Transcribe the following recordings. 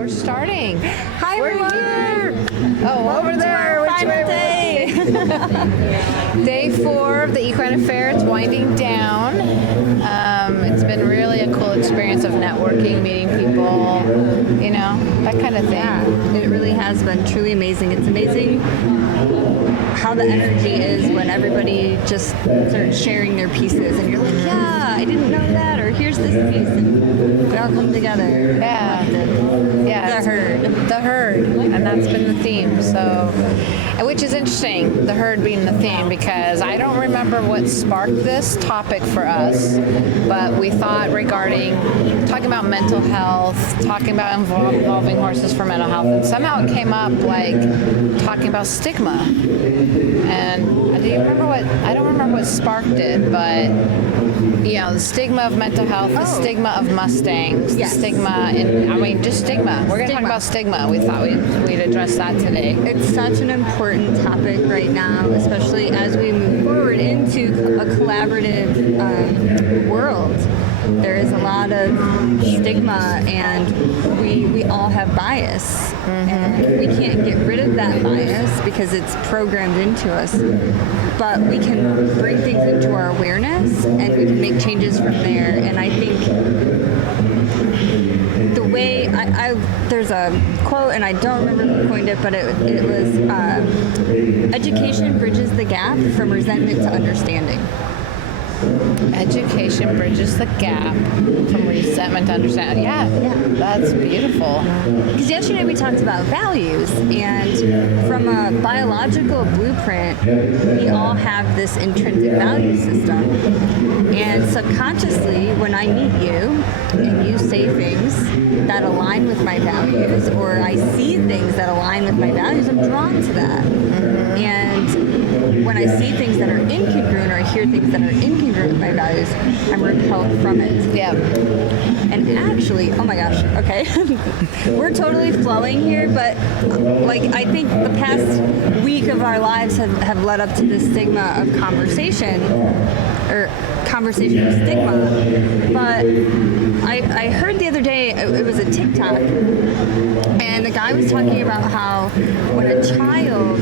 We're starting. Hi, everyone. Here. Oh, over there. Which Final way? day. Day 4 of the Equine Affaire. It's winding down. It's been really a cool experience of networking, meeting people, you know, that kind of thing. Yeah, it really has been truly amazing. It's amazing how the energy is when everybody just starts sharing their pieces and you're like, yeah, I didn't know that, or here's this piece, and we all come together. Yeah. The herd. The herd, and that's been the theme. So, which is interesting, the herd being the theme, because I don't remember what sparked this topic for us, but we thought regarding talking about mental health, talking about involving horses for mental health, and somehow it came up like talking about stigma. And I don't remember what sparked it, but you know, the stigma of mental health, the stigma of Mustangs, Yes. the stigma, just stigma. We're going to talk about stigma. We thought we'd address that today. It's such an important topic right now, especially as we move forward into a collaborative world. There is a lot of stigma, and we all have bias, and we can't get rid of that bias because it's programmed into us. But we can bring things into our awareness, and we can make changes from there. And I think the way there's a quote, and I don't remember who coined it, but it was education bridges the gap from resentment to understanding. Education bridges the gap from resentment to understanding. Yeah, that's beautiful. Because yesterday we talked about values, and from a biological blueprint, we all have this intrinsic value system. And subconsciously, when I meet you and you say things that align with my values, or I see things that align with my values, I'm drawn to that. And when I see things that are incongruent, or I hear things that are incongruent with my values, I'm repelled from it. Yeah. And actually, oh my gosh, okay. We're totally flowing here, but like I think the past week of our lives have led up to this stigma of conversation, or conversation of stigma. But I heard the other day, it was a TikTok, and the guy was talking about how when a child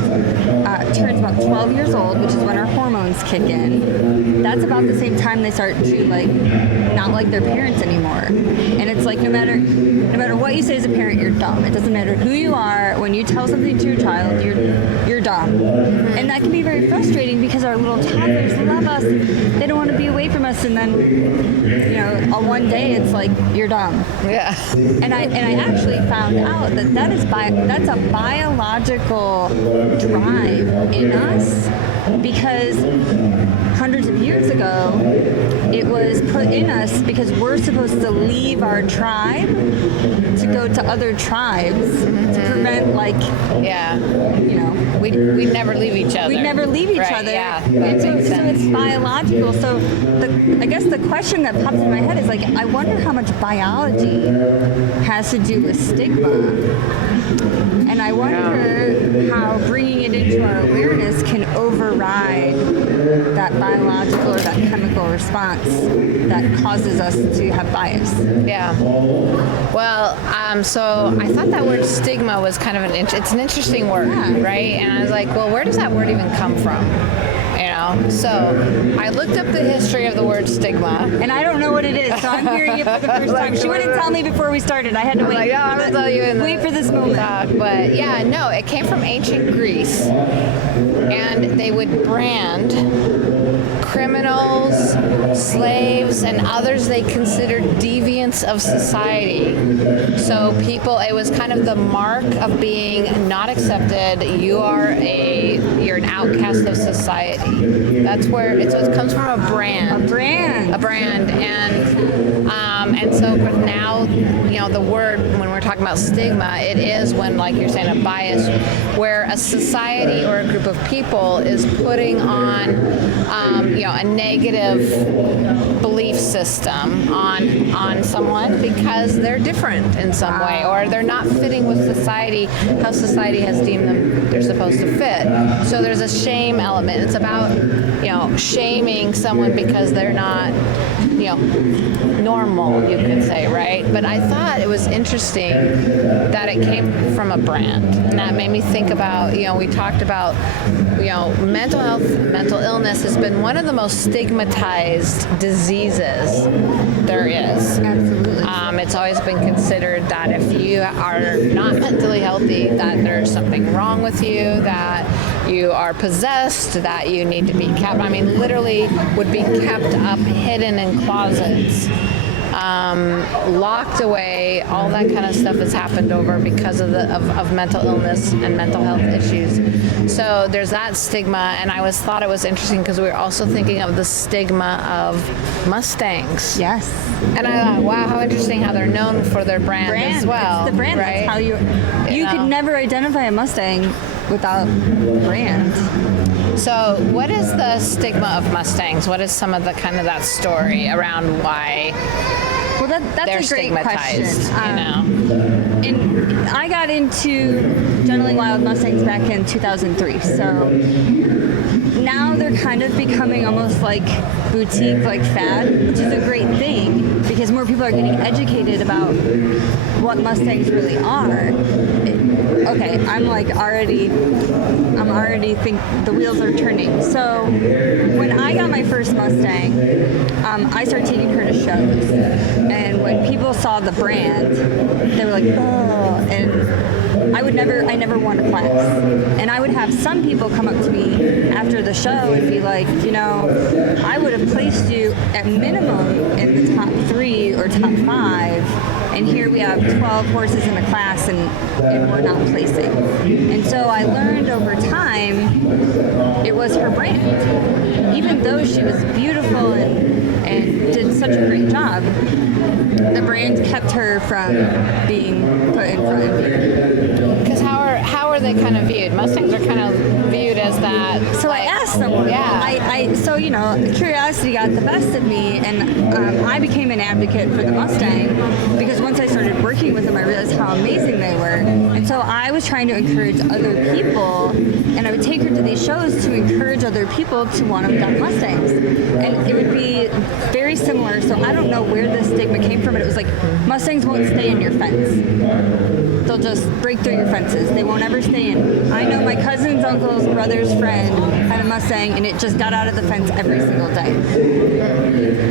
turns about 12 years old, which is when our hormones kick in, that's about the same time they start to not like their parents anymore. And it's like no matter what you say as a parent, you're dumb. It doesn't matter who you are. When you tell something to your child, you're dumb. And that can be very frustrating because our little toddlers love us. They don't want to be away from us, and then on one day it's like you're dumb. Yeah. And I actually found out that's a biological drive in us, because hundreds of years ago it was put in us because we're supposed to leave our tribe to go to other tribes to prevent we'd never leave each other. We'd never leave each other. Yeah, And so it's biological. So I guess the question that pops in my head is like, I wonder how much biology has to do with stigma. And I wonder how bringing it into our awareness can override that biological or that chemical response that causes us to have bias. Yeah. Well, so I thought that word stigma was kind of it's an interesting word, right? And I was like, well, where does that word even come from? So I looked up the history of the word stigma. And I don't know what it is, so I'm hearing it for the first time. She wouldn't tell me before we started. I had to wait. I'll tell you wait for this moment. But yeah, no, it came from ancient Greece. And they would brand criminals, slaves, and others they considered deviants of society. So it was kind of the mark of being not accepted. You're an outcast of society. That's where it comes from, a brand. And so now, the word, when we're talking about stigma, it is when, like you're saying, a bias, where a society or a group of people is putting on, a negative belief system on someone because they're different in some way, or they're not fitting with society, how society has deemed them they're supposed to fit. So there's a shame element. It's about shaming someone because they're not, normal, you could say, right? But I thought it was interesting that it came from a brand. And that made me think about, we talked about, mental health, mental illness has been one of the most stigmatized diseases there is. Absolutely. It's always been considered that if you are not mentally healthy, that there's something wrong with you, that you are possessed, that you need to be kept. I mean, literally would be kept up, hidden in closets, locked away. All that kind of stuff has happened over because of mental illness and mental health issues. So there's that stigma, and I thought it was interesting because we were also thinking of the stigma of Mustangs. Yes. And I thought, wow, how interesting how they're known for their brand as well. It's the brand. Right? That's how you could never identify a Mustang without brand. So what is the stigma of Mustangs? What is some of the kind of that story around why Well, that's they're a great stigmatized, question. And I got into Generally Wild Mustangs back in 2003. So now they're kind of becoming almost like boutique, like fad, which is a great thing because more people are getting educated about what Mustangs really are. Okay, I'm already think the wheels are turning. So when I got my first Mustang, I started taking her to shows, and when people saw the brand, they were like, oh, and I never won a class, and I would have some people come up to me after the show and be like, I would have placed you at minimum in the top 3 or top 5. And here we have 12 horses in the class, and we're not placing. And so I learned over time it was her brand. Even though she was beautiful and did such a great job, the brand kept her from being put in front of you. Because how are they kind of viewed? Mustangs are kind of viewed as that. So I asked someone. Yeah. So curiosity got the best of me, and I became an advocate for the Mustang because once I started working with them, I realized how amazing they were. And so I was trying to encourage other people, and I would take her to these shows to encourage other people to want to adopt Mustangs. And it would be very similar. So I don't know where this stigma came from, but it was like Mustangs won't stay in your fence. They'll just break through your fences. They won't ever stay in. I know my cousin's uncle's brother's friend had a Mustang, and it just got out of the fence every single day.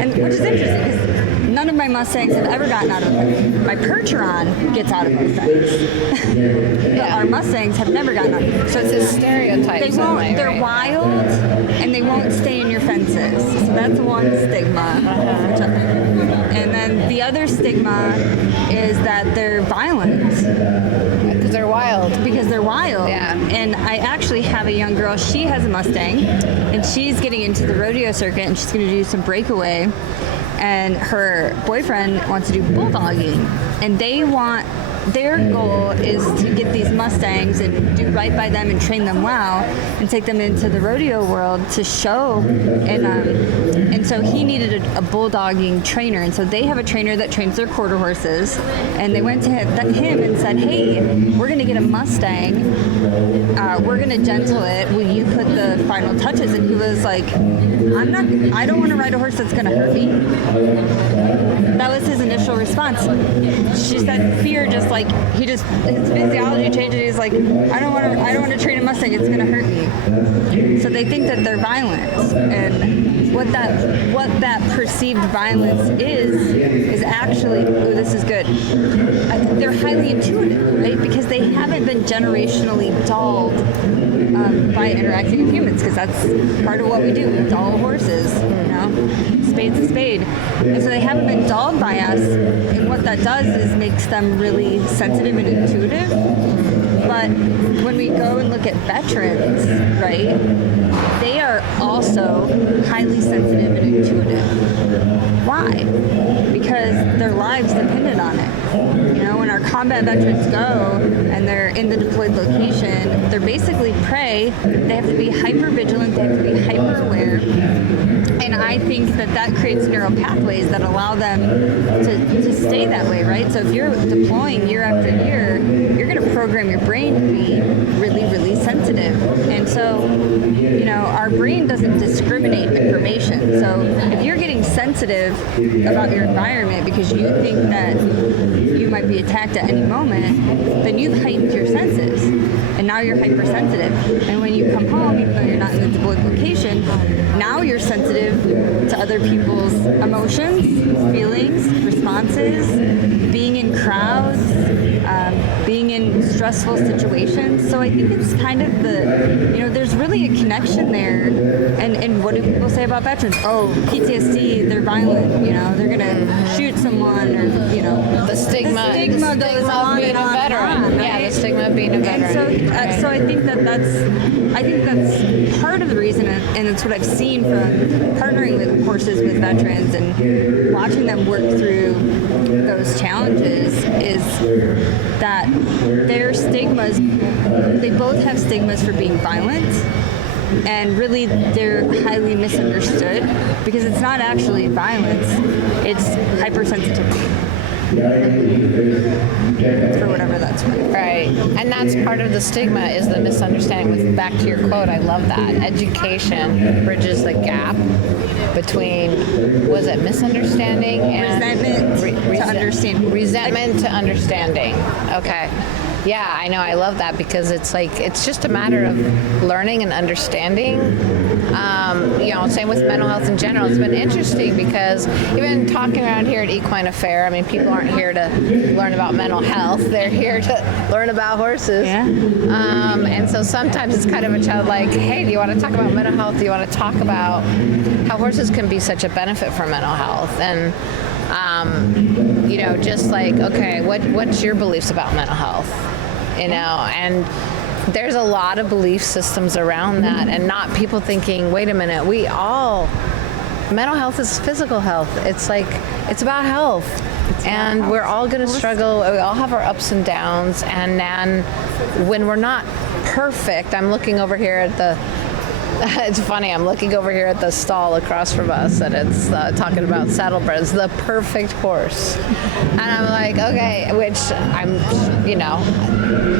And which is interesting because none of my Mustangs have ever gotten out of the fence. My Percheron gets out of the fence. But our Mustangs have never gotten out. So it's a stereotype. They won't. Way, they're right? wild, and they won't stay in your fences. So that's one stigma. And then the other stigma is that they're violent. Because they're wild. Because they're wild. Yeah. And I actually have a young girl. She has a Mustang, and she's getting into the rodeo circuit, and she's going to do some breakaway. And her boyfriend wants to do bulldogging, and their goal is to get these Mustangs and do right by them and train them well and take them into the rodeo world to show. And so he needed a bulldogging trainer. And so they have a trainer that trains their quarter horses. And they went to him and said, hey, we're going to get a Mustang. We're going to gentle it. Will you put the final touches? And he was like, I don't want to ride a horse that's going to hurt me. That was his initial response. She said fear just like his physiology changed, and he's like, I don't want to train a Mustang, it's gonna hurt me. So they think that they're violent, and what that perceived violence is actually, oh, this is good. They're highly intuitive, right? Because they haven't been generationally dulled by interacting with humans, because that's part of what we do. We dull horses, spade's a spade. And so they haven't been dulled by us, and what that does is makes them really sensitive and intuitive. But when we go and look at veterans, right, they are also highly sensitive and intuitive. Why? Because their lives depended on it. When our combat veterans go and they're in the deployed location, they're basically prey. They have to be hyper vigilant, they have to be hyper aware. And I think that creates neural pathways that allow them to stay that way, right? So if you're deploying year after year, you're going to program your brain to be really, really sensitive. And so, you know, our brain doesn't discriminate information. So if you're getting sensitive about your environment because you think that you might be attacked at any moment, then you've heightened your senses. And now you're hypersensitive. And when you come home, even though you're not in the deployed location, now you're sensitive to other people's emotions, feelings, responses, being in crowds, being in stressful situations. So I think it's kind of there's really a connection there. And what do people say about veterans? Oh, PTSD, they're violent, you know, they're gonna shoot someone, or, you know. The stigma goes on being a veteran. Right? Yeah, the stigma of being a veteran. And so I think that's part of the reason, and it's what I've seen from partnering with horses with veterans and watching them work through those challenges, is that their stigmas, they both have stigmas for being violent, and really they're highly misunderstood because it's not actually violence, it's hypersensitivity. For whatever that's worth. Right. And that's part of the stigma, is the misunderstanding. With back to your quote, I love that. Education bridges the gap between, was it misunderstanding and resentment to understanding. Resentment to understanding. Okay. Yeah, I know. I love that, because it's like, it's just a matter of learning and understanding. You know, same with mental health in general. It's been interesting because even talking around here at Equine Affaire, I mean, people aren't here to learn about mental health. They're here to learn about horses. Yeah. And so sometimes it's kind of a child like, hey, do you want to talk about mental health? Do you want to talk about how horses can be such a benefit for mental health? And you know, just like, okay, what's your beliefs about mental health? You know, and there's a lot of belief systems around that, and not people thinking, wait a minute, mental health is physical health. It's like, it's about health. And we're all going to struggle. We all have our ups and downs. And then when we're not perfect, I'm looking over here at it's funny, I'm looking over here at the stall across from us, and it's talking about saddlebreds, the perfect horse. And I'm like, okay, which I'm, you know,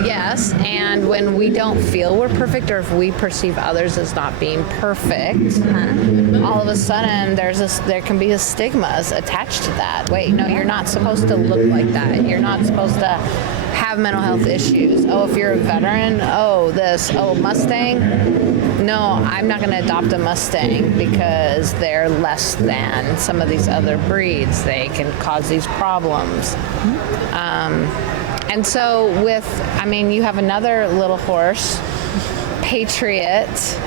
yes. And when we don't feel we're perfect, or if we perceive others as not being perfect, all of a sudden there can be a stigma attached to that. Wait, no, you're not supposed to look like that. You're not supposed to have mental health issues. Oh, if you're a veteran, Mustang. No, I'm not going to adopt a Mustang because they're less than some of these other breeds. They can cause these problems. And so you have another little horse, Patriot.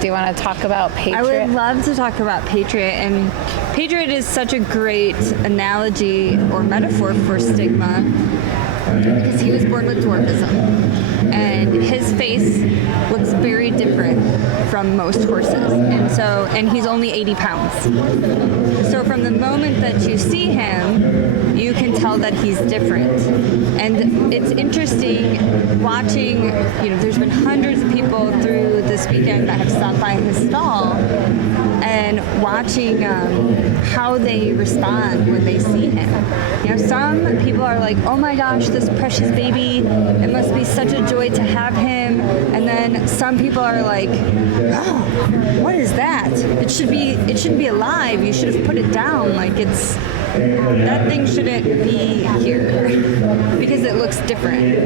Do you want to talk about Patriot? I would love to talk about Patriot. And Patriot is such a great analogy or metaphor for stigma, because he was born with dwarfism. And his face looks very different from most horses. And he's only 80 pounds. So from the moment that you see him, you can tell that he's different. And it's interesting watching, you know, there's been hundreds of people through this weekend that have stopped by his stall, and watching how they respond when they see him. You know, some people are like, oh my gosh, this precious baby, it must be such a joy to have him. And then some people are like, oh, what is that? It shouldn't be alive. You should have put it down. Like, that thing shouldn't be here because it looks different.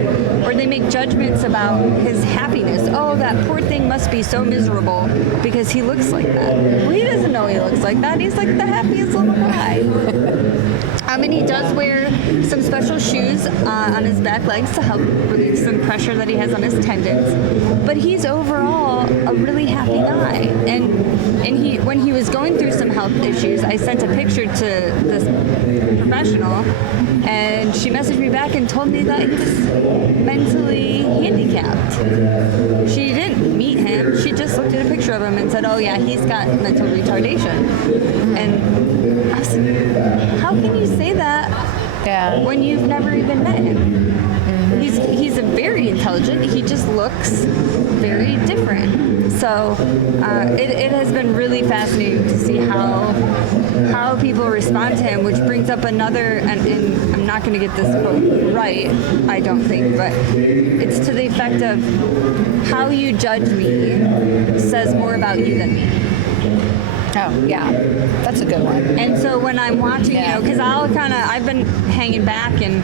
Or they make judgments about his happiness. Oh, that poor thing must be so miserable because he looks like that. Well, he doesn't know he looks like that. He's like the happiest little guy. And he does wear some special shoes on his back legs to help relieve some pressure that he has on his tendons. But he's overall a really happy guy. And when he was going through some health issues, I sent a picture to this professional, and she messaged me back and told me that he was mentally handicapped. She didn't meet him. She just looked at a picture of him and said, oh yeah, he's got mental retardation. And I was like, how can you say that when you've never even met him? He's a very intelligent intelligent. He just looks very different. So it has been really fascinating to see how people respond to him, which brings up another, and I'm not going to get this quote right, I don't think, but it's to the effect of how you judge me says more about you than me. Oh, yeah. That's a good one. And so when I'm watching, Yeah. because I've been hanging back, and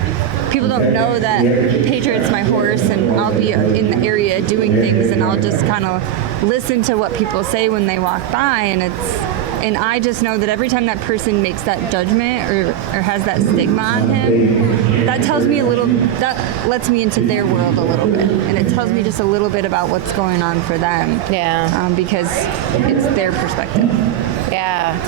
people don't know that Patriot's my horse, and I'll be in the area doing things, and I'll just kind of listen to what people say when they walk by, and I just know that every time that person makes that judgment or has that stigma on him, that tells me that lets me into their world a little bit, and it tells me just a little bit about what's going on for them. Yeah. Because it's their perspective. Yeah.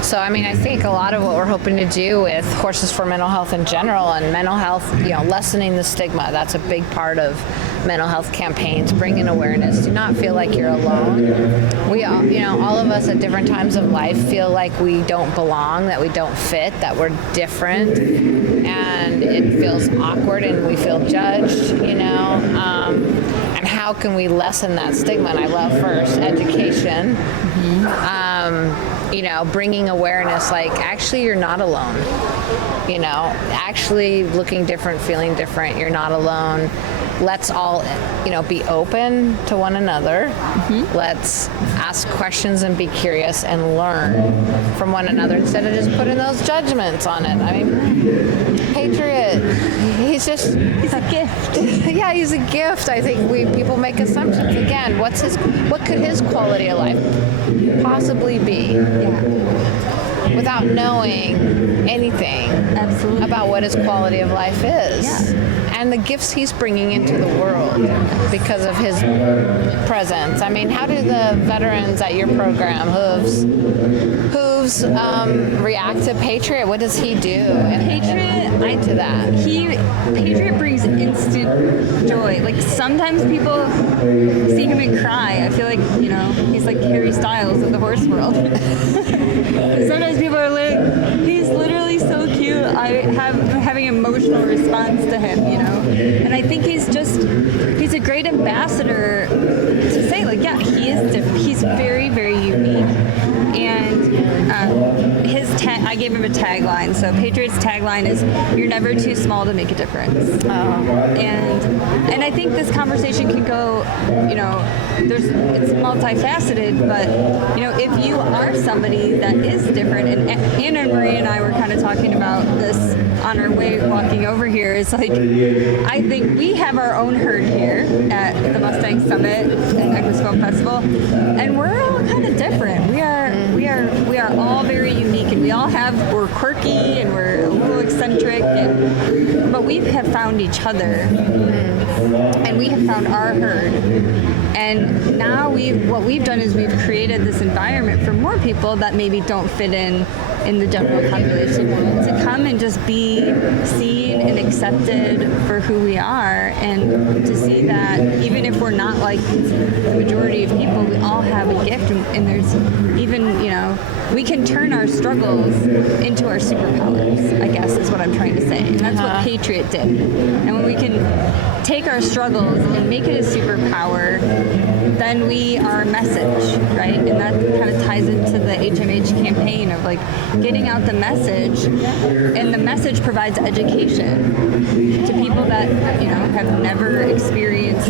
So, I mean, I think a lot of what we're hoping to do with Horses for Mental Health in general and mental health, lessening the stigma, that's a big part of mental health campaigns, bringing awareness. Do not feel like you're alone. We all, all of us at different times of life feel like we don't belong, that we don't fit, that we're different, and it feels awkward and we feel judged, and how can we lessen that stigma? And I love first education. Bringing awareness, like actually you're not alone, actually looking different, feeling different, you're not alone. Let's all, be open to one another. Mm-hmm. Let's ask questions and be curious and learn from one another instead of just putting those judgments on it. I mean, Patriot, he's a gift. Yeah, he's a gift. I think people make assumptions. Again, what could his quality of life possibly be? Yeah. Without knowing anything Absolutely. About what his quality of life is. Yeah. And the gifts he's bringing into the world because of his presence. I mean, how do the veterans at your program, HOOVES, react to Patriot? What does he do? To that. Patriot brings instant joy. Like sometimes people see him and cry. I feel like, he's like Harry Styles of the horse world. Sometimes people are like, he's literally so cute. I'm having an emotional response to him, And I think he's a great ambassador to say, like, yeah, he is different. He's very, very unique. And I gave him a tagline. So Patriot's tagline is, "You're never too small to make a difference." And I think this conversation can go, it's multifaceted, but if you are somebody that is different, and Anna Marie and I were kind of talking about this on our way walking over here, is like, I think we have our own herd here at the Mustang Summit and Equine Festival, and we're all kind of different. We are all very unique, and we're quirky and we're a little eccentric, but we have found each other, and we have found our herd. And now what we've done is we've created this environment for more people that maybe don't fit in the general population to come and just be seen and accepted for who we are, and to see that even if we're not like the majority of people, we all have a gift, and there's even, we can turn our struggles into our superpowers, I guess is what I'm trying to say. And that's what Patriot did. And when we can take our struggles and make it a superpower, then we are a message, right? And that kind of ties into the HMH campaign of like getting out the message, and the message provides education to people that have never experienced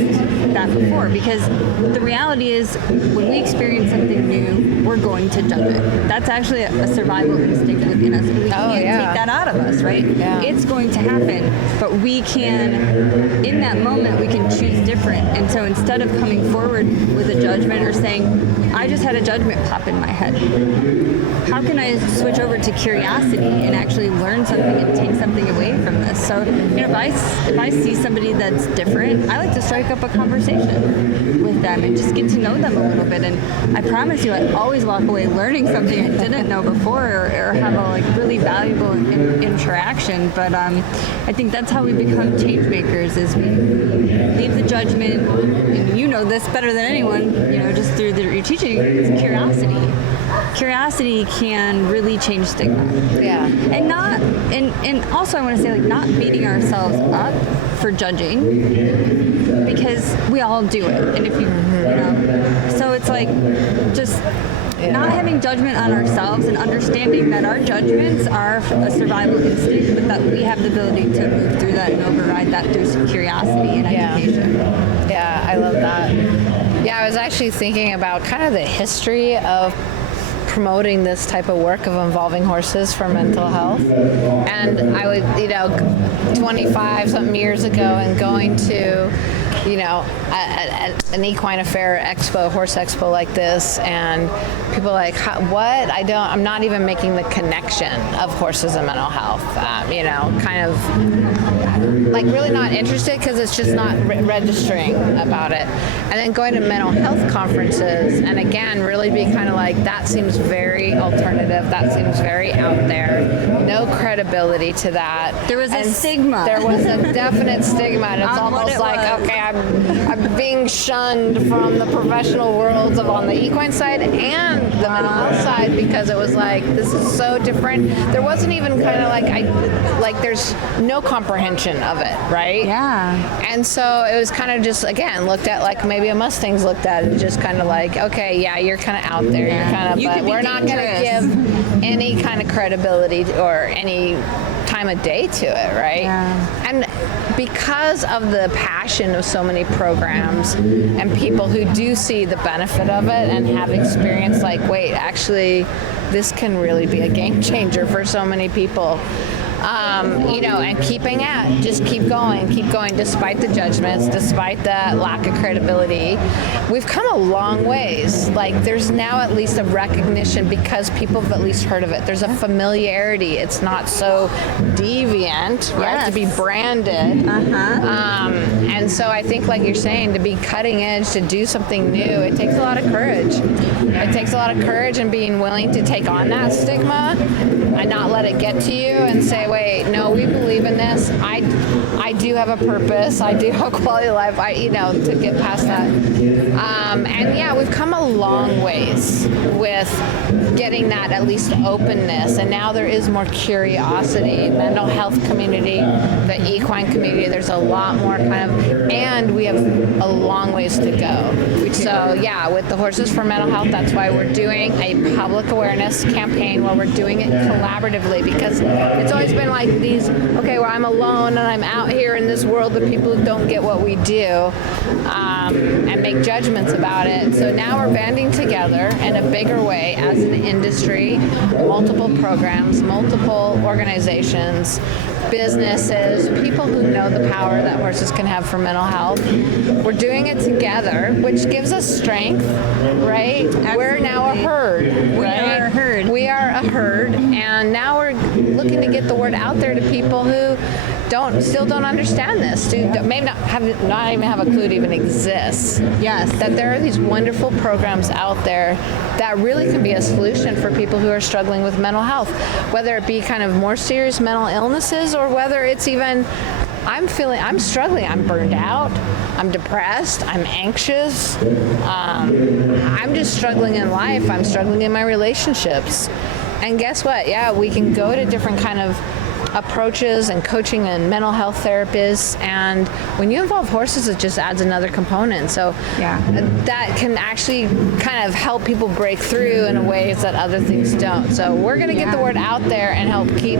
that before, because the reality is when we experience something new, we're going to judge it. That's actually a survival instinct within us. We can't take that out of us, right? Yeah. It's going to happen, but we can, in that moment, we can choose different. And so instead of coming forward with a judgment or saying, I just had a judgment pop in my head, how can I switch over to curiosity and actually learn something and take something away from this? So, if I see somebody that's different, I like to strike up a conversation with them and just get to know them a little bit. And I promise you, I always walk away learning something I didn't know before, or have a really valuable interaction. But I think that's how we become change makers, is we leave the judgment, and you know this better than anyone, just through your teaching, it's curiosity. Curiosity can really change stigma. Yeah. And also I want to say, like, not beating ourselves up for judging, we all do it. And if you, you know, so it's like just not having judgment on ourselves and understanding that our judgments are a survival instinct, but that we have the ability to move through that and override that through some curiosity and education. Yeah, I love that. Yeah, I was actually thinking about kind of the history of promoting this type of work of involving horses for mental health. And I would, you know, 25 something years ago and going to, you know, an Equine Affaire expo, horse expo like this, and people like, what? I'm not even making the connection of horses and mental health. You know, kind of like really not interested because it's just not registering about it. And then going to mental health conferences, and again, really be kind of like, that seems very alternative. That seems very out there. No credibility to that. There was a stigma. There was a definite stigma. And it's almost like, okay, I'm being shunned from the professional worlds of on the equine side and the mental health side, because it was like, this is so different. There wasn't even kind of like there's no comprehension of it, right? Yeah. And so it was kind of just, again, looked at like maybe a Mustang's looked at it, just kind of like, okay, yeah, you're kind of out there, you're kind of, but we're not going to give any kind of credibility or any time of day to it, right? Yeah. And because of the passion of so many programs and people who do see the benefit of it and have experienced like, wait, actually, this can really be a game changer for so many people. You know, and just keep going despite the judgments, despite the lack of credibility. We've come a long ways. Like, there's now at least a recognition because people have at least heard of it. There's a familiarity. It's not so deviant, right, to be branded. And so I think, like you're saying, to be cutting edge, to do something new, it takes a lot of courage. It takes a lot of courage and being willing to take on that stigma and not let it get to you and say, wait, no, we believe in this. I do have a purpose. I do have a quality of life. To get past that. And yeah, we've come a long ways with getting that at least openness. And now there is more curiosity. Mental health community, the equine community, there's a lot more and we have a long ways to go. So yeah, with the Horses for Mental Health, that's why we're doing a public awareness campaign where we're doing it collaboratively, because it's always been like these, okay, well, I'm alone and I'm out here in this world of people who don't get what we do and make judgments about it. So now we're banding together in a bigger way as an industry, multiple programs, multiple organizations, businesses, people who know the power that horses can have for mental health. We're doing it together, which gives us strength, right? Absolutely. We're now a herd, right? We are a herd. We are a herd, and now we're looking to get the word out there to people who still don't understand this, who may not even have a clue it even exists. Yes. That there are these wonderful programs out there that really can be a solution for people who are struggling with mental health, whether it be kind of more serious mental illnesses or whether it's even, I'm struggling, I'm burned out, I'm depressed, I'm anxious, I'm just struggling in life, I'm struggling in my relationships. And guess what? Yeah, we can go to different kind of approaches and coaching and mental health therapists, and when you involve horses, it just adds another component. So that can actually kind of help people break through in ways that other things don't. So we're going to get the word out there and help keep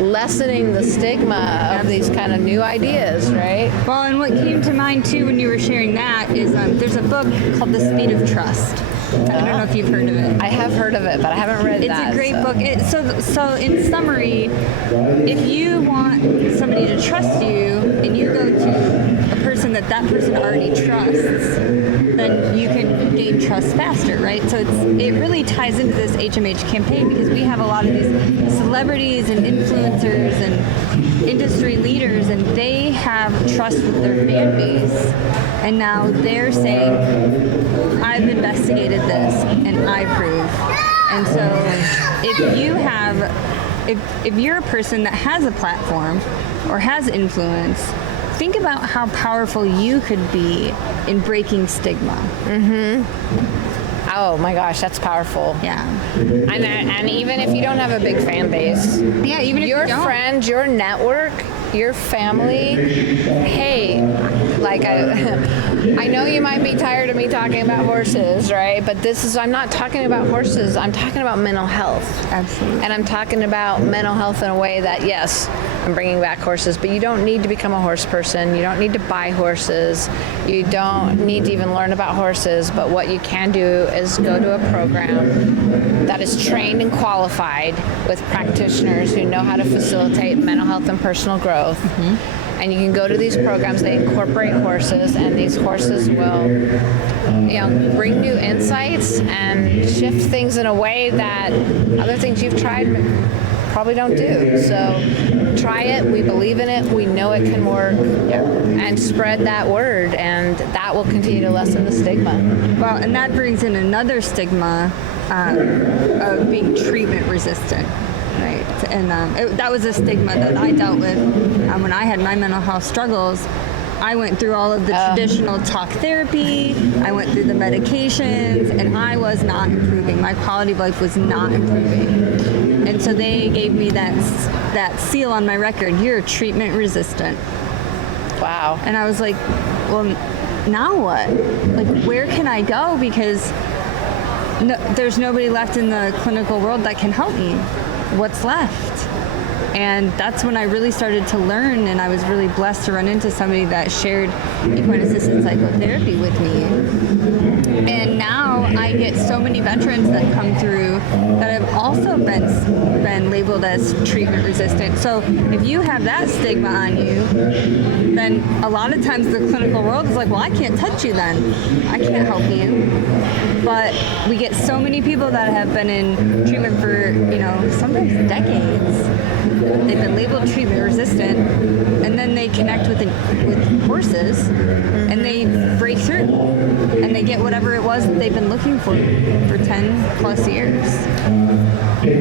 lessening the stigma of these kind of new ideas, right? Well, and what came to mind too when you were sharing that is there's a book called The Speed of Trust. I don't know if you've heard of it. I have heard of it, but I haven't read that. It's a great book. So in summary, if you want somebody to trust you and you go to a person that person already trusts, then you can gain trust faster, right? So it really ties into this HMH campaign, because we have a lot of these celebrities and influencers and industry leaders, and they have trust with their fan base, and now they're saying, I've investigated this and I prove. And so if you're a person that has a platform or has influence, think about how powerful you could be in breaking stigma. Oh my gosh, that's powerful. Yeah. And even if you don't have a big fan base, even if your you don't. friends, your network, your family, hey, Like, I know you might be tired of me talking about horses, right? But I'm not talking about horses. I'm talking about mental health. Absolutely. And I'm talking about mental health in a way that, yes, I'm bringing back horses, but you don't need to become a horse person. You don't need to buy horses. You don't need to even learn about horses. But what you can do is go to a program that is trained and qualified with practitioners who know how to facilitate mental health and personal growth. And you can go to these programs, they incorporate horses, and these horses will, bring new insights and shift things in a way that other things you've tried probably don't do. So try it. We believe in it. We know it can work. And spread that word, and that will continue to lessen the stigma. Well, and that brings in another stigma of being treatment resistant. Right, and that was a stigma that I dealt with when I had my mental health struggles. I went through all of the traditional talk therapy, I went through the medications, and I was not improving. My quality of life was not improving. And so they gave me that seal on my record, you're treatment resistant. Wow. And I was like, well, now what? Like, where can I go? Because there's nobody left in the clinical world that can help me. What's left? And that's when I really started to learn, and I was really blessed to run into somebody that shared equine assisted psychotherapy with me. And now I get so many veterans that come through that have also been labeled as treatment resistant. So if you have that stigma on you, then a lot of times the clinical world is like, well, I can't touch you then. I can't help you. But we get so many people that have been in treatment for, sometimes decades. They've been labeled treatment resistant, and then they connect with horses, and they break through, and they get whatever it was that they've been looking for 10 plus years.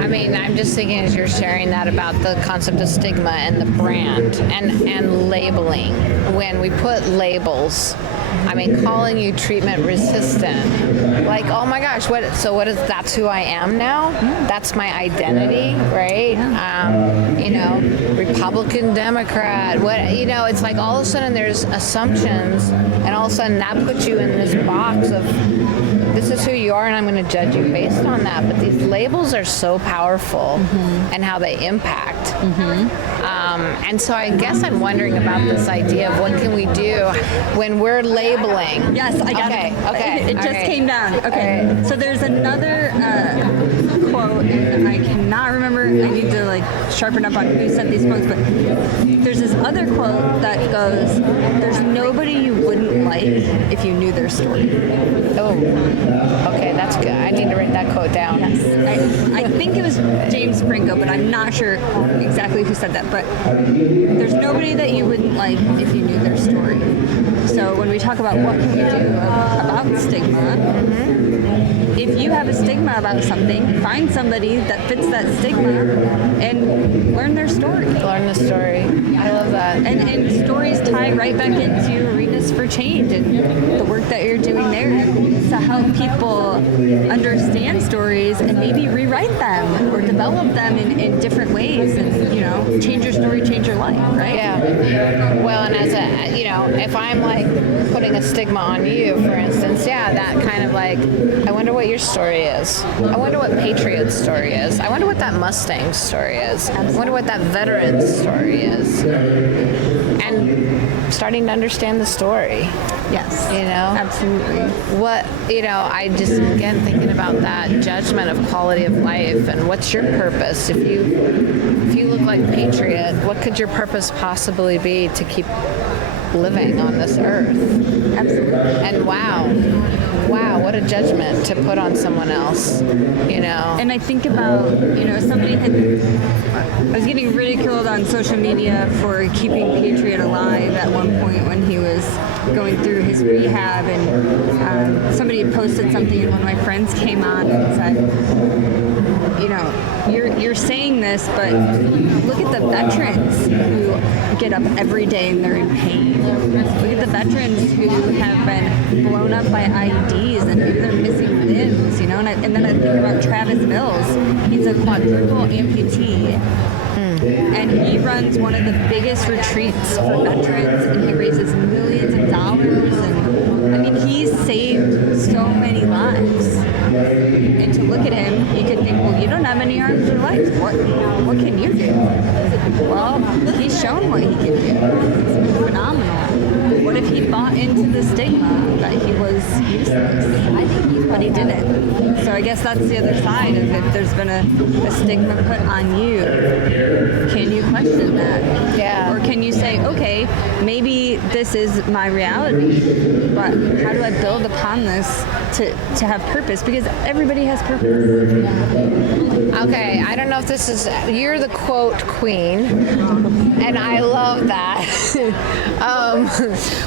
I mean, I'm just thinking as you're sharing that about the concept of stigma and the brand and labeling. When we put labels, I mean, calling you treatment resistant, like, oh my gosh, that's who I am now? That's my identity, right? Republican, Democrat, it's like all of a sudden there's assumptions, and all of a sudden that puts you in this box of, this is who you are, and I'm going to judge you based on that. But these labels are so powerful, and how they impact. And so I guess I'm wondering about this idea of what can we do when we're labeling. Yes, I got it. Okay. It just came down. Okay. Right. So there's another quote, and I cannot remember. I need to sharpen up on who said these quotes, but there's this other quote that goes, "There's nobody you wouldn't like if you knew their story." Oh, okay, that's good. I need to write that quote down. Yes, I think it was James Franco, but I'm not sure exactly who said that. But there's nobody that you wouldn't like if you knew their story. So when we talk about what can we do about stigma, if you have a stigma about something, find somebody that fits that stigma and learn their story. Learn the story. I love that. And stories tie right back into Arenas for Change and the work that you're doing there to help people understand stories and maybe rewrite them or develop them in different ways, and change your story, change your life, right? Yeah. Well, and as if I'm putting a stigma on you, for instance, that kind of I wonder what your story is. I wonder what Patriot's story is. I wonder what that Mustang story is. I wonder what that veteran's story is. And starting to understand the story. Yes. Absolutely. I just, again, thinking about that judgment of quality of life and what's your purpose. If you look like Patriot, what could your purpose possibly be to keep living on this earth? Absolutely. And wow, what a judgment to put on someone else, And I think about, I was getting ridiculed on social media for keeping Patriot alive at one point when he was going through his rehab, and somebody had posted something, and one of my friends came on and said, you're saying this, but look at the veterans who get up every day and they're in pain. Look at the veterans who have been blown up by IEDs and maybe they're missing limbs, and then I think about Travis Mills. He's a quadruple amputee. and he runs one of the biggest retreats for veterans, and he raises millions of dollars, and I mean, he's saved so many lives. And to look at him, you could think, well, you don't have any arms or legs. What can you do? Well, he's shown what he can do. It's phenomenal. What if he bought into the stigma that he was useless? But he didn't. So I guess that's the other side of if there's been a stigma put on you, can you question that? Yeah. Or can you say, okay, maybe this is my reality, but how do I build upon this to have purpose? Because everybody has purpose. Okay, I don't know if this is, you're the quote queen, and I love that.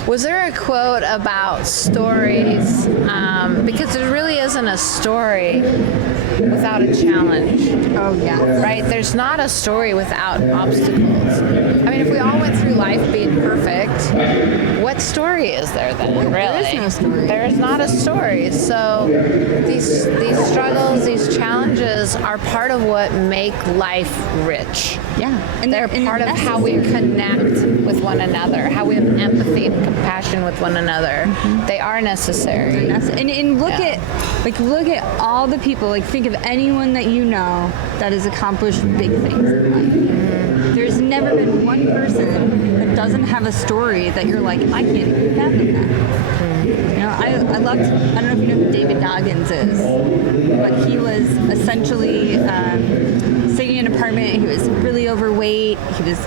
Was there a quote about stories? Because there really isn't a story without a challenge. Oh, yeah. Right? There's not a story without obstacles. I mean, if we all went through life being perfect, what story is there then, really? There is no story. There is not a story. So these struggles, these challenges are part of what make life rich. Yeah. And they're part of how we connect with one another, how we have empathy and compassion with one another. Mm-hmm. They are necessary. And look at all the people, like think of anyone that you know that has accomplished big things in life. There's never been one person that doesn't have a story that you're like, I can't even fathom that. You know, I don't know if you know who David Goggins is, but he was essentially sitting in an apartment. He was really overweight. He was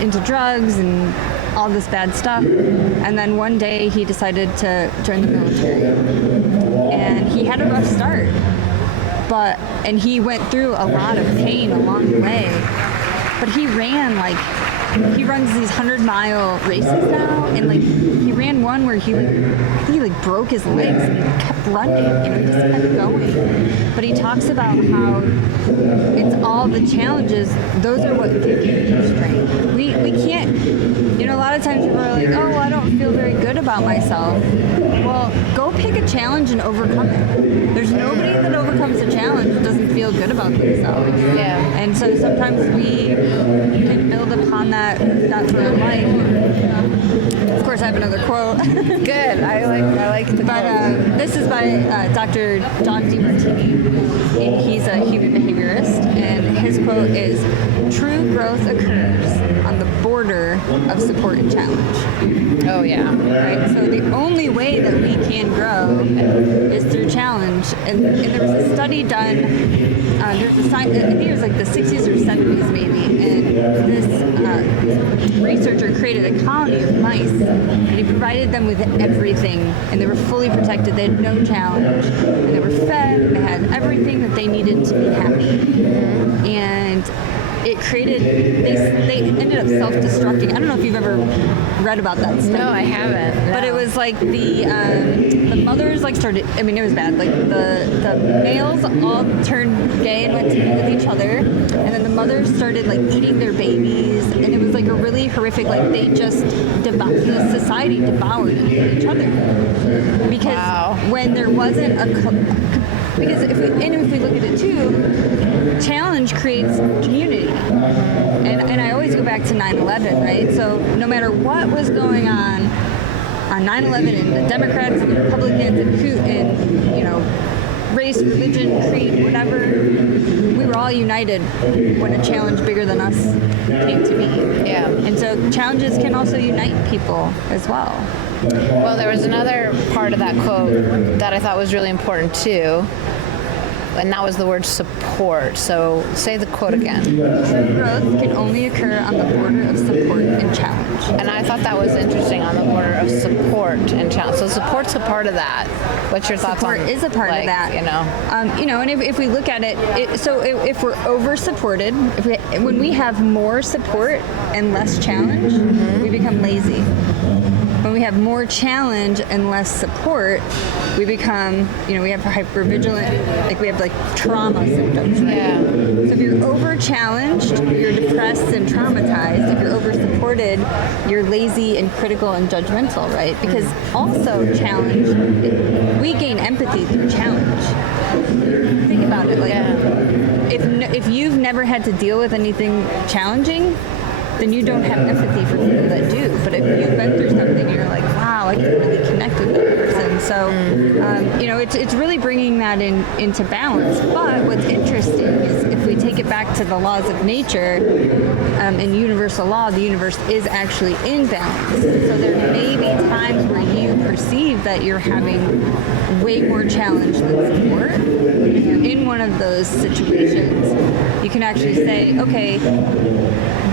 into drugs and all this bad stuff. And then one day he decided to join the military. And he had a rough start. And he went through a lot of pain along the way. But he runs these 100-mile races now, and he ran one where he broke his legs and he kept running, just kept going. But he talks about how it's all the challenges, those are what give you strength. We can't, a lot of times people are like, oh, well, I don't feel very good about myself. Well, go pick a challenge and overcome it. There's nobody that overcomes a challenge that doesn't feel good about themselves. Yeah. And so sometimes we can build upon that through life. Of course, I have another quote. Good. I like the quote. But this is by Dr. John DeMartini, and he's a human behaviorist, and his quote is, "True growth occurs on the border of support and challenge." Oh, yeah. Right? So the only way that we can grow is through challenge. And there was a study done, there's a science, I think it was like the 60s or 70s maybe, and this researcher created a colony of mice, and he provided them with everything, and they were fully protected, they had no challenge, and they were fed, and they had everything that they needed to be happy. And it created, they ended up self-destructing. I don't know if you've ever read about that stuff. No, I haven't. No. But it was like the mothers started, it was bad. Like the males all turned gay and went to be with each other. And then the mothers started eating their babies. And it was a really horrific, they just, the society devoured each other. Because when there wasn't because if we look at it too, challenge creates community. And I always go back to 9/11, right? So no matter what was going on 9/11, and the Democrats and the Republicans and race, religion, creed, whatever, we were all united when a challenge bigger than us came to be. Yeah. And so challenges can also unite people as well. Well, there was another part of that quote that I thought was really important too, and that was the word support. So say the quote again. True growth can only occur on the border of support and challenge. And I thought that was interesting, on the border of support and challenge. So support's a part of that. What's your thoughts on support is a part of that. And if we look at it, if we're over supported, when we have more support and less challenge, we become lazy. When we we have more challenge and less support, we become, we have hypervigilant, like we have like trauma symptoms, right? Yeah. So if you're over-challenged, you're depressed and traumatized. If you're over-supported, you're lazy and critical and judgmental, right? Because also challenge, we gain empathy through challenge. Think about it, like if you've never had to deal with anything challenging, then you don't have empathy for people that do. But if you've been through something, you're like, wow, I can really connect with that person. So, it's really bringing that into balance. But what's interesting is if we take it back to the laws of nature, in universal law, the universe is actually in balance. So there may be times where you perceive that you're having way more challenge than support. If you're in one of those situations, you can actually say, okay,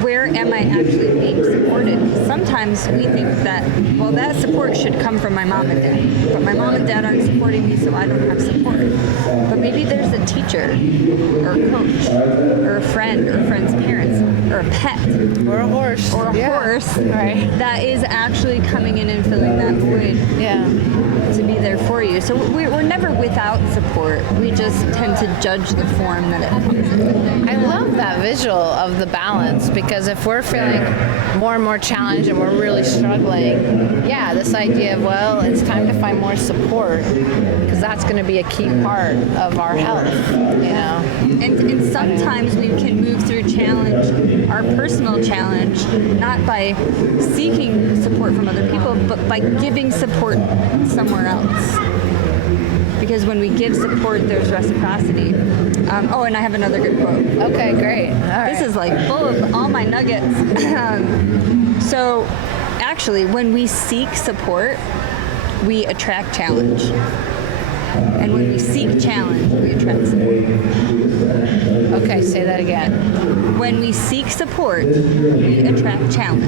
where am I actually being supported? Sometimes we think that, well, that support should come from my mom and dad, but my mom and dad aren't supporting me, so I don't have support. But maybe there's a teacher, or a coach, or a friend, or a friend's parents, or a pet, or a horse, right? That is actually coming in and filling that void. To be there for you. So we're never without support. We just tend to judge the form that it comes in. I love that visual of the balance, because if we're feeling more and more challenged and we're really struggling, this idea of, well, it's time to find more support, because that's going to be a key part of our health, And sometimes we can move through challenge, our personal challenge, not by seeking support from other people, but by giving support somewhere else. Because when we give support, there's reciprocity. And I have another good quote. Okay, great. All right. This is like full of all my nuggets. So actually, when we seek support, we attract challenge. And when we seek challenge, we attract support. Okay, say that again. When we seek support, we attract challenge.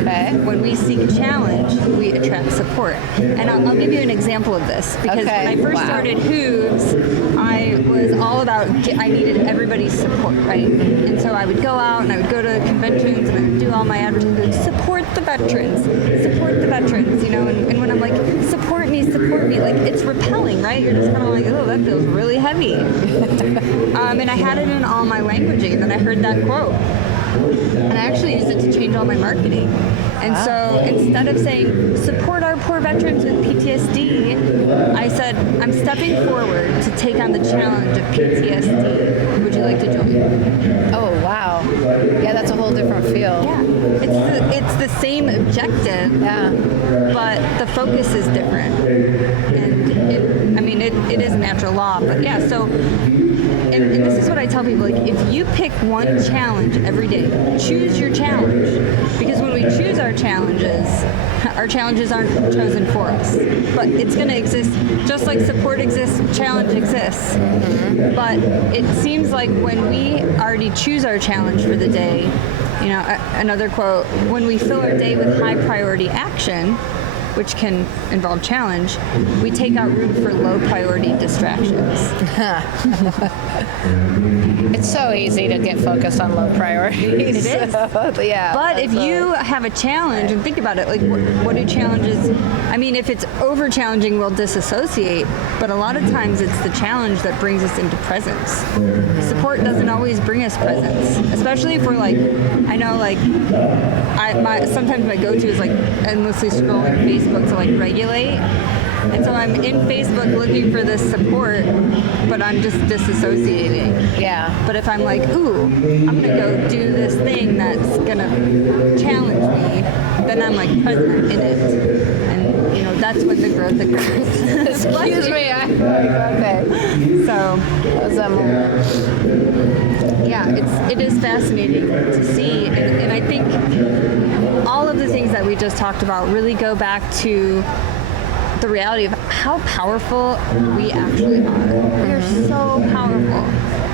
Okay. When we seek challenge, we attract support. And I'll give you an example of this, because when I first started HOOVES, I was all about, I needed everybody's support, right? And so I would go out and I would go to conventions and I would do all my advertising, support the veterans, and when I'm like, support me, like it's repelling, right? You're just kind of like, oh, that feels really heavy. And I had it in all my languaging, and then I heard that quote. And I actually used it to change all my marketing. And so instead of saying, support our poor veterans with PTSD, I said, I'm stepping forward to take on the challenge of PTSD. Would you like to join? Oh, wow. Yeah, that's a whole different feel. Yeah. It's the same objective, but the focus is different. And it is a natural law, but so and this is what I tell people, like, if you pick one challenge every day, choose your challenge, because when we choose our challenges aren't chosen for us, but it's going to exist just like support exists, challenge exists. But it seems like when we already choose our challenge for the day, another quote, when we fill our day with high priority action, which can involve challenge, we take out room for low priority distractions. It's so easy to get focused on low priorities. It is. But if you have a challenge, and think about it, like what do challenges, if it's over challenging, we'll disassociate, but a lot of times it's the challenge that brings us into presence. Support doesn't always bring us presence, especially if we're like, sometimes my go-to is like endlessly scrolling Facebook to like regulate. And so I'm in Facebook looking for this support, but I'm just disassociating. But if I'm like, ooh, I'm gonna go do this thing that's gonna challenge me, then I'm like present in it. And that's when the growth occurs. Excuse me, okay. So was that moment? it is fascinating to see, and I think all of the things that we just talked about really go back to the reality of how powerful we actually are. We are so powerful.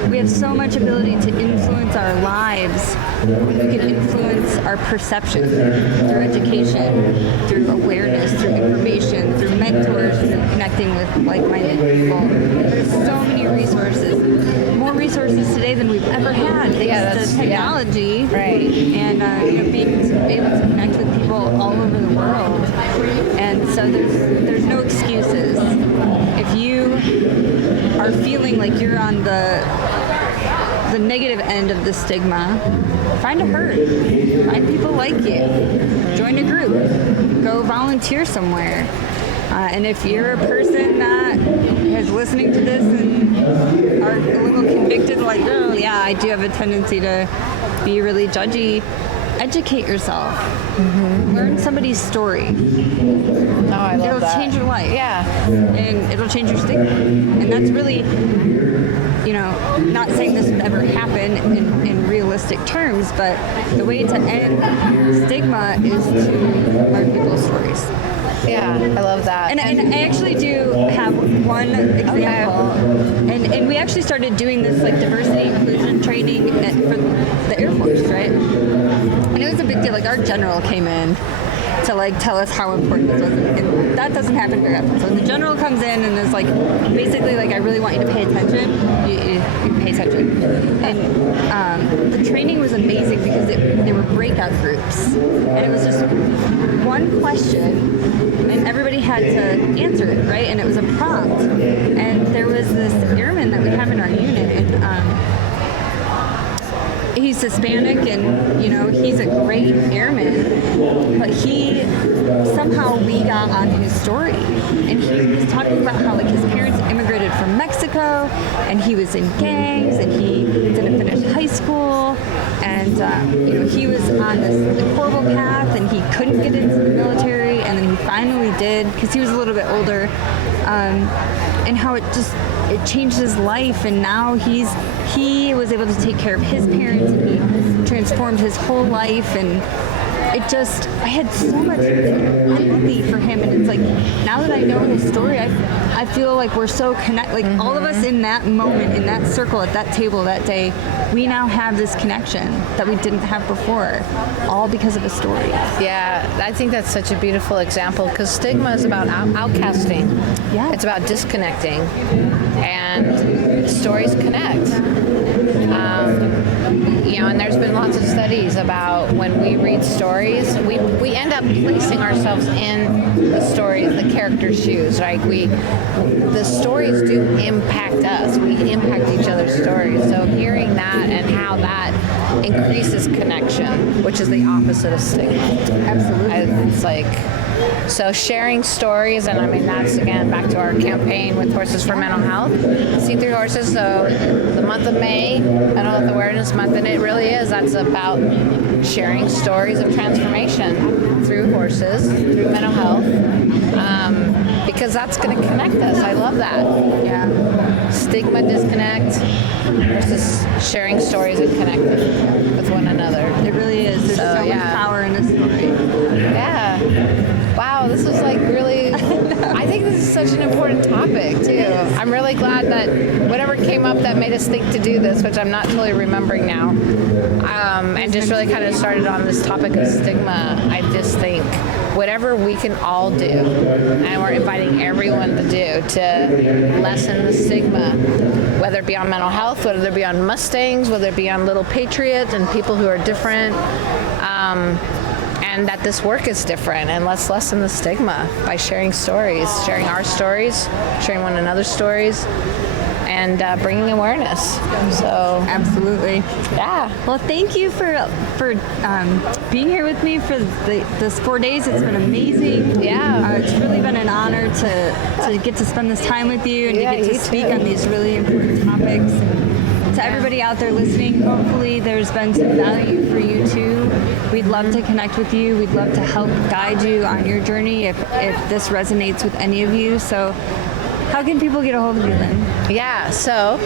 We have so much ability to influence our lives. We can influence our perception through education, through awareness, through information, through mentors, through connecting with like-minded people. There's so many resources. More resources today than we've ever had. Thanks to technology, right? And being able to connect with people all over the world. So there's no excuses. If you are feeling like you're on the negative end of the stigma, find a herd. Find people like you. Join a group. Go volunteer somewhere. And if you're a person that is listening to this and are a little convicted, like, oh yeah, I do have a tendency to be really judgy, educate yourself. Learn somebody's story. Oh, I love It'll that. change your life. Yeah. And it'll change your stigma. And that's really, not saying this would ever happen in realistic terms, but the way to end stigma is to learn people's stories. Yeah, I love that. And I actually do have one example, and we actually started doing this like diversity inclusion training for the Air Force, right? And it was a big deal. Like our general came in to like tell us how important this was, and that doesn't happen very often. So the general comes in and is like, basically like, I really want you to pay attention. You pay attention. And the training was amazing because they were breakout groups, and it was just one question, and everybody had to answer it, right? And it was a prompt. And there was this airman that we have in our unit, and he's Hispanic, and he's a great airman, but somehow we got on his story, and he was talking about how like his parents immigrated from Mexico, and he was in gangs, and he didn't finish high school, and he was on this horrible path, and he couldn't get into the military, and then he finally did because he was a little bit older, and how it changed his life, and now he was able to take care of his parents, and he transformed his whole life, and I had so much empathy for him, and it's like, now that I know his story, I feel like we're so connected, like all of us in that moment, in that circle, at that table that day, we now have this connection that we didn't have before, all because of a story. Yeah, I think that's such a beautiful example, because stigma is about outcasting. Yeah. It's about disconnecting, and stories connect. And there's been lots of studies about when we read stories, we end up placing ourselves in the stories, the characters' shoes. Like the stories do impact us. We impact each other's stories. So hearing that and how that increases connection, which is the opposite of stigma. Absolutely. It's like, so sharing stories, and I mean, that's again back to our campaign with Horses for Mental Health, See Through Horses. So the month of May, Mental Health Awareness Month, and it really is, that's about sharing stories of transformation through horses, through mental health, because that's going to connect us. I love that. Yeah. Stigma disconnect versus sharing stories and connecting with one another. It really is. There's so much power in a story. Yeah. Wow, this was like really, I think this is such an important topic too. I'm really glad that whatever came up that made us think to do this, which I'm not totally remembering now, and just really kind of started on this topic of stigma. I just think whatever we can all do, and we're inviting everyone to do, to lessen the stigma, whether it be on mental health, whether it be on Mustangs, whether it be on little patriots and people who are different, and that this work is different, and let's lessen the stigma by sharing stories, sharing our stories, sharing one another's stories, and bringing awareness. So absolutely. Yeah. Well, thank you for being here with me for this 4 days. It's been amazing. Yeah. It's really been an honor to get to spend this time with you and to get to speak on these really important topics. To everybody out there listening, hopefully there's been some value for you too. We'd love to connect with you. We'd love to help guide you on your journey if this resonates with any of you. So how can people get a hold of you, Lynn? Yeah, so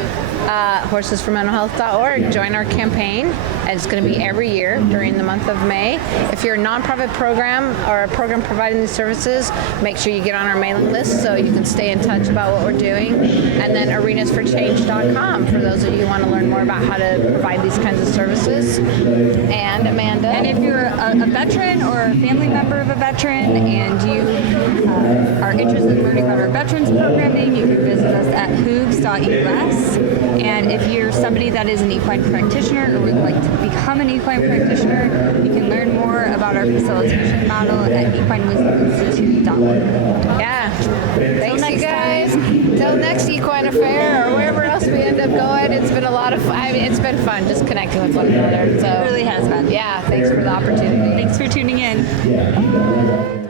horsesformentalhealth.org. Join our campaign, and it's going to be every year during the month of May. If you're a nonprofit program or a program providing these services, make sure you get on our mailing list so you can stay in touch about what we're doing. And then arenasforchange.com for those of you who want to learn more about how to provide these kinds of services. And Amanda. And if you're a veteran or a family member of a veteran and you are interested in learning about our veterans programming, you can visit us at hooves.us. And if you're somebody that is an equine practitioner or would like to become an equine practitioner, you can learn more about our facilitation model at equinewisdominstitute.org. Yeah. Thanks, you guys. Till next Equine Affair or wherever else we end up going. It's been a lot of fun. It's been fun just connecting with one another. So It really has been. yeah, thanks for the opportunity. Thanks for tuning in.